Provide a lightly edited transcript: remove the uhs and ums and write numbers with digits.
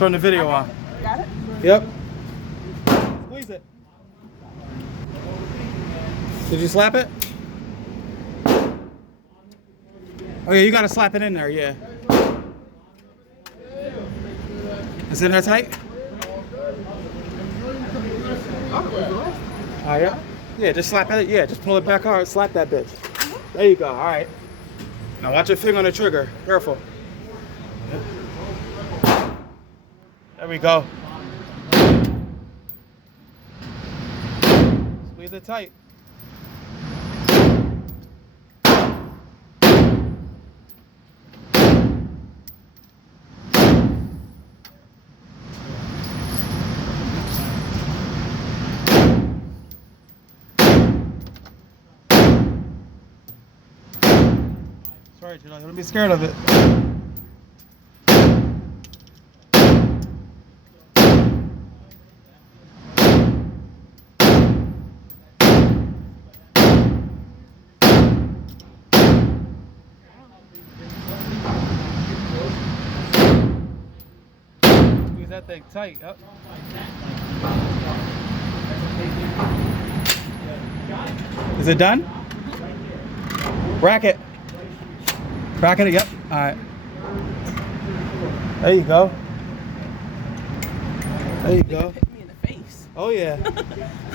Turn the video on. Got it? Yep. Squeeze it. Did you slap it? Oh yeah, you gotta slap it in there, yeah. Is it that tight? Oh yeah? Yeah, just slap it. Yeah, just pull it back hard. Slap that bitch. There you go. All right. Now watch your finger on the trigger. Careful. There we go. Squeeze it tight. Sorry, July. Don't be scared of it. Squeeze that thing tight. Yep. Is it done? Bracket. Bracket it, yep. Alright. There you go. There you go. Hit me in the face. Oh yeah.